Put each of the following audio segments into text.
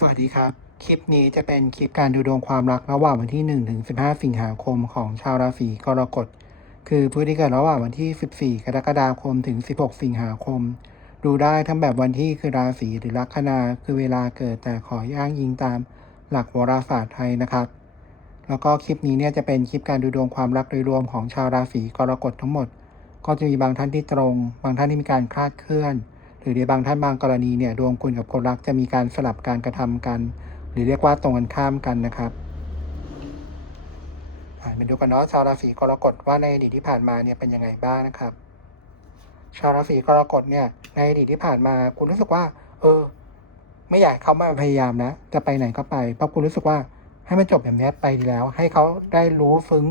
สวัสดีครับ คลิปนี้จะเป็นคลิปการดูดวงความรักระหว่างวันที่1ถึง15 สิงหาคมของชาวราศีกรกฎ คือผู้ที่เกิดระหว่างวันที่ 14 กรกฎาคมถึง 16 สิงหาคม ดูได้ทั้งแบบวันที่คือราศีหรือลัคนาคือเวลาเกิดแต่ขออ้างอิงตามหลักโหราศาสตร์ไทยนะครับ แล้วก็คลิปนี้เนี่ยจะเป็นคลิปการดูดวงความรักโดยรวมของชาวราศีกรกฎทั้งหมด ก็จะมีบางท่านที่ตรง บางท่านที่มีการคลาดเคลื่อน รือในบางท่านบางกรณีเนี่ยดวงคุณกับคนรักจะมีการสลับการกระทำกัน หรือเรียกว่าตรงกันข้ามกันนะครับมาดูกันเนาะชาวราศีกรกฎว่าในอดีตที่ผ่านมาเนี่ยเป็นยังไงบ้างนะครับ ชาวราศีกรกฎเนี่ยในอดีตที่ผ่านมาคุณรู้สึกว่า เออ ไม่อยากให้เขามาพยายามนะจะไปไหนก็ไปเพราะคุณรู้สึกว่าให้มันจบแบบนี้ไปดีแล้ว ให้เขาได้รู้ซึ้ง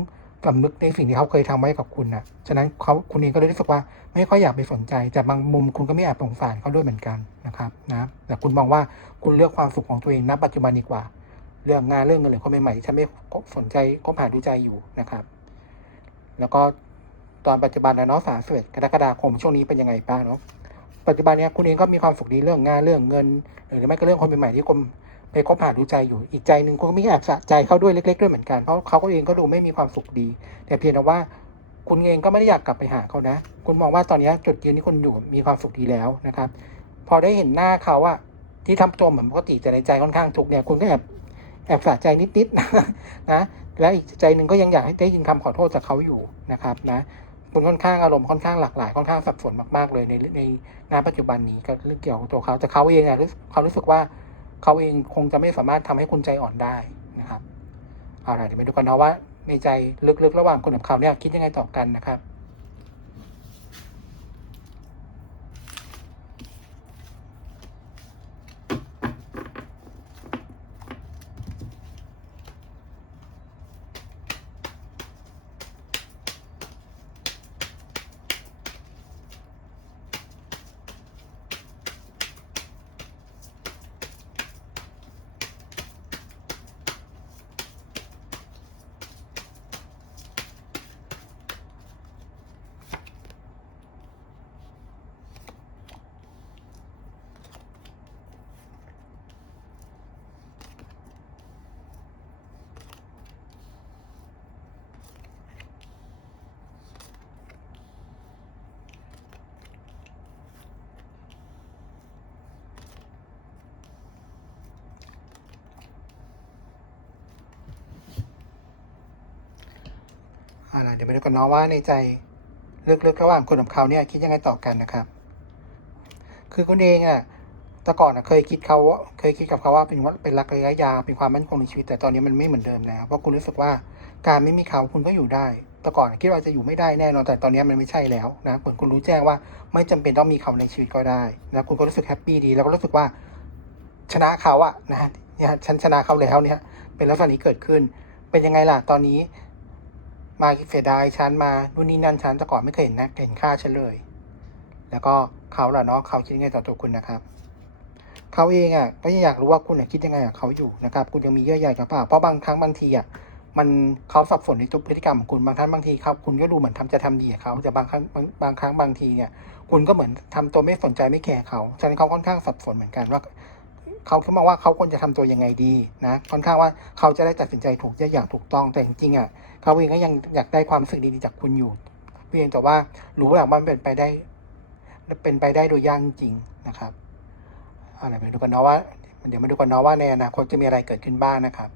สำนึกในสิ่งที่เขาเคยทำไว้กับคุณนะฉะนั้นเขาคุณเองก็เลยรู้สึกว่าไม่ค่อยอยากไปสนใจ แต่บางมุมคุณก็ไม่อาจสงสารเขาด้วยเหมือนกันนะครับนะแต่คุณมองว่าคุณเลือกความสุขของตัวเองณปัจจุบันดีกว่า เรื่องงานเรื่องเงินหรือคนใหม่ๆฉันไม่สนใจก็ผ่านดูใจอยู่นะครับ แล้วก็ตอนปัจจุบันนะเนาะสามสิบเอ็ดกรกฎาคมช่วงนี้เป็นยังไงบ้างเนาะปัจจุบันเนี้ยคุณเองก็มีความสุขดีเรื่องงานเรื่องเงิน หรือไม่ก็เรื่องคนใหม่ๆที่คุณ ไปคบหาดูใจอยู่อีกใจหนึ่งก็มีแอบสะใจเขาด้วยเล็กๆด้วยเหมือนกันเพราะเขาก็เองก็ดูไม่มีความสุขดี แต่เพียงแต่ว่าคุณเองก็ไม่ได้อยากกลับไปหาเขานะ คุณมองว่าตอนนี้จุดยืนที่คุณอยู่มีความสุขดีแล้วนะครับ พอได้เห็นหน้าเขาอะที่ทำตัวเหมือนปกติแต่ในใจค่อนข้างทุกเนี่ยคุณก็แอบแอบสะใจนิดๆนะนะและอีกใจหนึ่งก็ยังอยากให้ได้ยินคำขอโทษจากเขาอยู่นะครับนะคุณค่อนข้างอารมณ์ค่อนข้างหลากหลายค่อนข้างสับสนมากๆเลยในในงานปัจจุบันนี้ก็เรื่องเกี่ยวกับตัวเขาแต่เขาเองอะเขารู้สึกว่า เขาเองคงจะไม่สามารถทำให้คุณใจอ่อนได้นะครับเอาล่ะเดี๋ยวไปดูกันนะว่าในใจลึกๆ ระหว่างคุณกับเขาเนี่ยคิดยังไงต่อกันนะครับ อาล่ะเดี๋ยวมาดูกันเนาะว่าในใจลึกๆระหว่างคุณกับเขาเนี่ยคิดยังไงต่อกันนะครับ คือคุณเองอะแต่ก่อนอะเคยคิดเขาเคยคิดกับเขาว่าเป็นว่าเป็นรักระยะยาวเป็นความมั่นคงในชีวิตแต่ตอนนี้มันไม่เหมือนเดิมแล้วเพราะคุณรู้สึกว่าการไม่มีเขาคุณก็อยู่ได้แต่ก่อนคิดว่าจะอยู่ไม่ได้แน่นอนแต่ตอนนี้มันไม่ใช่แล้วนะคุณคุณรู้แจ้งว่าไม่จำเป็นต้องมีเขาในชีวิตก็ได้นะคุณก็รู้สึกแฮปปี้ดีแล้วก็รู้สึกว่าชนะเขาอะนะเนี่ยฉันชนะเขาแล้วเนี่ยเป็นลักษณะนี้เกิดขึ้น เป็นยังไงล่ะตอนนี้ มาเสียดายฉันมานู่นนี่นั่นฉันแต่ก่อนไม่เคยเห็นนะเห็นค่าฉันเลย แล้วก็เขาล่ะเนาะเขาคิดยังไงต่อตัวคุณนะครับเขาเองอะก็ยังอยากรู้ว่าคุณอะคิดยังไงกับเขาอยู่นะครับ คุณยังมีเยื่อใยกับเปล่าเพราะบางครั้งบางทีอะมันเขาสับสนในทุกพฤติกรรมของคุณบางท่านบางทีครับคุณก็ดูเหมือนทำจะทำดีกับเขาแต่บางครั้งบางครั้งบางทีเนี่ย คุณก็เหมือนทำตัวไม่สนใจไม่แคร์เขาฉะนั้นเขาค่อนข้างสับสนเหมือนกันว่า เขาคิดมองว่าเขาควรจะทำตัวยังไงดีนะค่อนข้างว่าเขาจะได้ตัดสินใจถูกอย่างถูกต้องแต่จริงๆอะเขาเองก็ยังอยากได้ความสึกดีๆจากคุณอยู่ เพียงแต่ว่ารู้แหละว่ามันเป็นไปได้ เป็นไปได้โดยยากจริงนะครับอะไรไปดูกันเนาะว่า เดี๋ยวมาดูกันเนาะว่าในอนาคตจะมีอะไรเกิดขึ้นบ้างนะครับ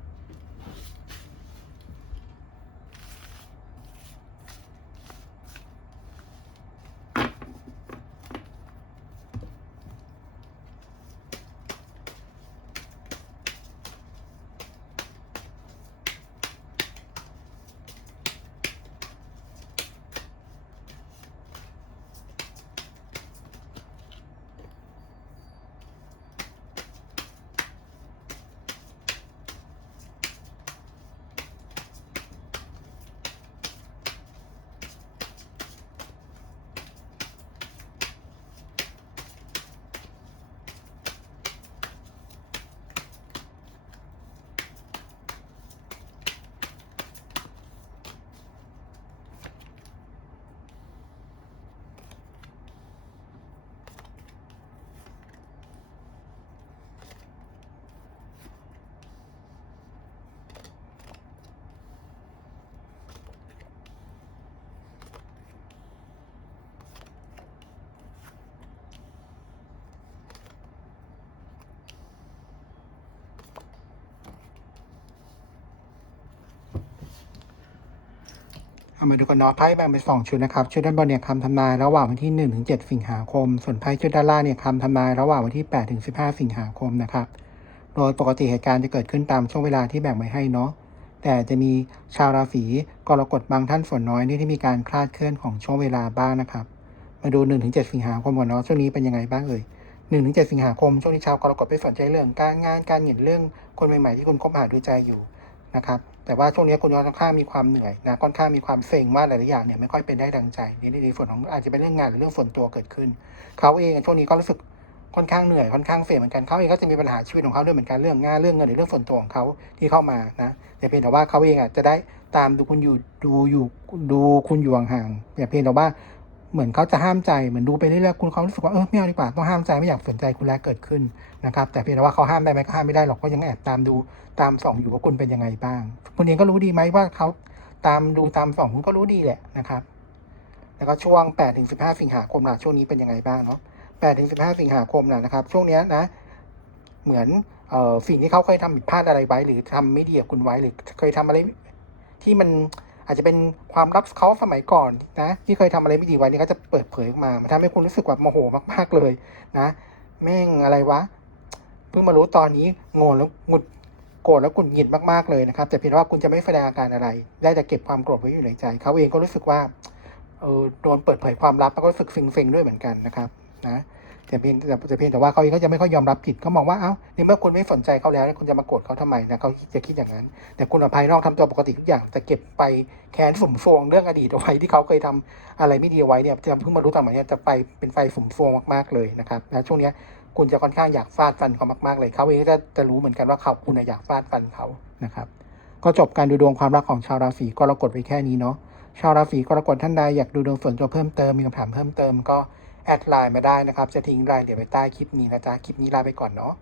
เอามาดูกันเนาะไพ่แบ่งเป็นสองชุดนะครับ ชุดด้านบนเนี่ยคำทำนายระหว่างวันที่1ถึง7สิงหาคม ส่วนไพ่ชุดด้านล่างเนี่ยคำทำนายระหว่างวันที่8ถึง15 สิงหาคมนะครับ โดยปกติเหตุการณ์จะเกิดขึ้นตามช่วงเวลาที่แบ่งไว้ให้เนาะ แต่จะมีชาวราศีกรกฎบางท่านส่วนน้อยนี่ที่มีการคลาดเคลื่อนของช่วงเวลาบ้างนะครับ มาดู1ถึง7สิงหาคมก่อนเนาะ ช่วงนี้เป็นยังไงบ้างเอ่ย1ถึง7สิงหาคม ช่วงนี้ชาวกรกฎไปสนใจเรื่องการงานการเงินเรื่องคนใหม่ๆที่คุณคบหาดูใจอยู่นะครับ แต่ว่าช่วงนี้คุณยองค่อนข้างมีความเหนื่อยนะค่อนข้างมีความเซ็งว่าหลายๆอย่างเนี่ยไม่ค่อยเป็นได้ดังใจในในส่วนของอาจจะเป็นเรื่องงานหรือเรื่องส่วนตัวเกิดขึ้น เขาเองช่วงนี้ก็รู้สึกค่อนข้างเหนื่อยค่อนข้างเฟเหมือนกันเขาเองก็จะมีปัญหาชีวิตของเขาด้วยเหมือนกันเรื่องงานเรื่องเงินหรือเรื่องส่วนตัวของเขาที่เข้ามานะแต่เพียงแต่ว่าเขาเองอะจะได้ตามดูคุณอยู่ดูอยู่ดูคุณอยู่ห่างๆแต่เพียงแต่ว่า เหมือนเขาจะห้ามใจเหมือนดูไปเรื่อยๆคุณเขารู้สึกว่าเออไม่เอาดีกว่าต้องห้ามใจไม่อยากสนใจคุณแล้วเกิดขึ้นนะครับแต่เพียงแต่ว่าเขาห้ามได้ไหมก็ห้ามไม่ได้หรอกเพราะยังแอบตามดูตามส่องอยู่ว่าคุณเป็นยังไงบ้าง คุณเองก็รู้ดีไหมว่าเขาตามดูตามส่องคุณก็รู้ดีแหละนะครับแล้วก็ช่วง8ถึง15 สิงหาคมนะช่วงนี้เป็นยังไงบ้างเนาะ8ถึง15 สิงหาคมนะนะครับ ช่วงเนี้ยนะ เหมือนเอ่อสิ่งที่เขาเคยทำผิดพลาดอะไรไว้ หรือทำไม่ดีกับคุณไว้หรือเคยทำอะไรที่มัน อาจจะเป็นความลับเขาสมัยก่อนนะที่เคยทำอะไรไม่ดีไว้นี่เขาจะเปิดเผยออกมามันทำให้คุณรู้สึกว่าโมโหมากๆเลยนะแม่งอะไรวะเพิ่งมารู้ตอนนี้โง่แล้วหงุดโกรธแล้วกุนหงิดมากๆเลยนะครับแต่เพียงว่าคุณจะไม่แสดงอาการอะไร ได้แต่เก็บความโกรธไว้อยู่ในใจ เขาเองก็รู้สึกว่าเออโดนเปิดเผยความลับแล้วก็รู้สึกฟิงๆด้วยเหมือนกันนะครับนะ แต่เพียงแต่แต่เพียงแต่ว่าเขาเองก็จะไม่ค่อยยอมรับผิดเขามองว่าเอ้าในเมื่อคุณไม่สนใจเขาแล้วคุณจะมาโกรธเขาทำไมนะเขาจะคิดอย่างนั้น แต่คุณภายนอกทำตัวปกติทุกอย่างแต่เก็บไปแค้นฝุ่มฟวงเรื่องอดีตเอาไว้ที่เขาเคยทำอะไรไม่ดีไว้เนี่ยจะเพิ่งมารู้ตอนนี้จะไปเป็นไฟฝุ่มฟวงมากๆเลยนะครับนะช่วงเนี้ยคุณจะค่อนข้างอยากฟาดฟันเขามากๆเลยเขาเองก็จะจะรู้เหมือนกันว่าเขาคุณอยากฟาดฟันเขานะครับ ก็จบการดูดวงความรักของชาวราศีกรกฎไปแค่นี้เนาะชาวราศีกรกฎท่านใดอยากดูดวงส่วนตัวเพิ่มเติมมีคำถามเพิ่มเติมก็ แอดไลน์มาได้นะครับ จะทิ้งรายละเอียดไว้ใต้คลิปนี้นะจ๊ะ คลิปนี้ลาไปก่อนเนาะ